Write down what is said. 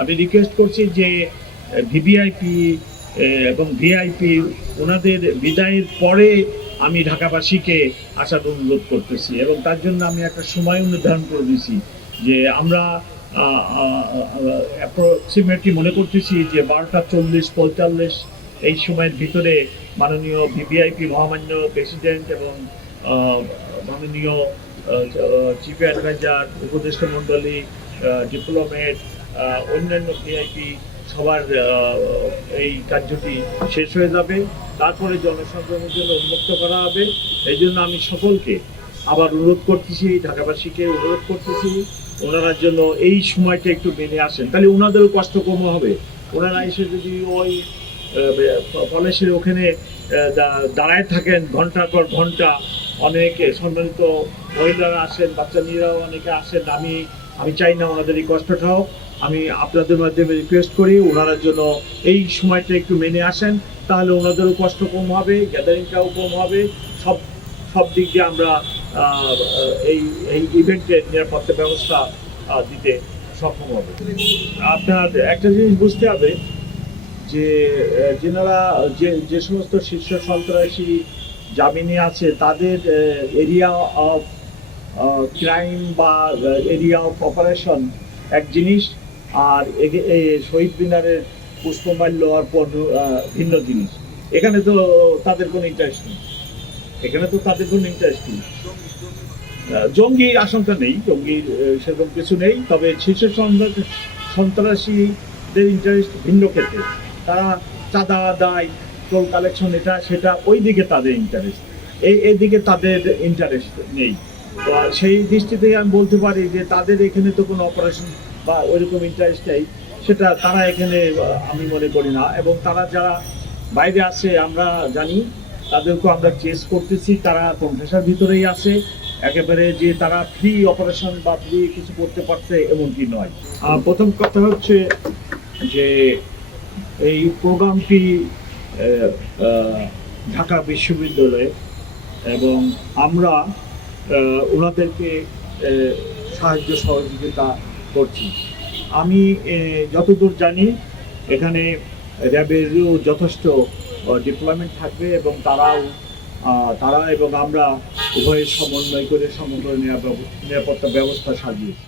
আমি রিকোয়েস্ট করছি যে ভিভিআইপি এবং ভিআইপি ওনাদের বিদায়ের পরে আমি ঢাকাবাসীকে আসার অনুরোধ করতেছি, এবং তার জন্য আমি একটা সময় নির্ধারণ করে দিয়েছি যে আমরা অ্যাপ্রক্সিমেটলি মনে করতেছি যে 12:40-45 এই সময়ের ভিতরে মাননীয় ভিভিআইপি মহামান্য প্রেসিডেন্ট এবং মাননীয় চিফ অ্যাডভাইজার, উপদেষ্টা মণ্ডলী, ডিপ্লোমেট, অন্যান্য ভিআইপি সবার এই কার্যটি শেষ হয়ে যাবে। তারপরে জনসংযোগের জন্য উন্মুক্ত করা হবে। এই জন্য আমি সকলকে আবার অনুরোধ করতেছি, ঢাকাবাসীকে অনুরোধ করতেছি, ওনারা জন্য এই সময়টা একটু মেনে আসেন, তাহলে ওনাদেরও কষ্ট কম হবে। ওনারা এসে যদি ওই কলেজের ওখানে দাঁড়ায় থাকেন ঘন্টার পর ঘন্টা, অনেকে সম্মানিত মহিলারা আসেন, বাচ্চা মেয়েরাও অনেকে আসেন, আমি চাই না ওনাদের এই কষ্টটা হোক। আমি আপনাদের মাধ্যমে রিকোয়েস্ট করি ওনারা জন্য এই সময়টা একটু মেনে আসেন, তাহলে ওনাদেরও কষ্ট কম হবে, গ্যাদারিংটাও কম হবে, সব দিক দিয়ে আমরা এই ইভেন্টের নিরাপত্তা ব্যবস্থা দিতে সক্ষম হবে। আপনার একটা জিনিস বুঝতে হবে যে যেনারা যে সমস্ত শীর্ষ সন্ত্রাসী জামিনে আছে তাদের এরিয়া অফ ক্রাইম বা এরিয়া অফ অপারেশন এক জিনিস, আর শহীদ মিনারের পুষ্পমাল্য অর্পণ ভিন্ন জিনিস। এখানে তো তাদের কোনো ইন্টারেস্ট নেই, জঙ্গির আশঙ্কা নেই, জঙ্গির সেরকম কিছু নেই। তবে শীর্ষ সন্ত্রাসীদের ইন্টারেস্ট ভিন্ন ক্ষেত্রে, তারা চাঁদা আদায়, টোল কালেকশন, এটা সেটা, ওই দিকে তাদের ইন্টারেস্ট, এদিকে তাদের ইন্টারেস্ট নেই। তো সেই দৃষ্টি থেকে আমি বলতে পারি যে তাদের এখানে তো কোনো অপারেশন বা ওইরকম ইন্টারেস্ট নেই, সেটা তারা এখানে আমি মনে করি না। এবং তারা যারা বাইরে আছে আমরা জানি, তাদেরকেও আমরা চেস করতেছি, তারা কনফেশনের ভিতরেই আছে, একেবারে যে তারা ফ্রি অপারেশন বা ফ্রি কিছু করতে পারছে এমনটি নয়। প্রথম কথা হচ্ছে যে এই প্রোগ্রামটি ঢাকা বিশ্ববিদ্যালয়ে, এবং আমরা ওনাদেরকে সাহায্য সহযোগিতা করছি। আমি যতদূর জানি এখানে র্যাবেরও যথেষ্ট ডিপ্লয়মেন্ট থাকবে, এবং তারা এবং আমরা উভয়ের সমন্বয় করে সমগ্র নিরাপত্তা ব্যবস্থা সাজিয়েছি।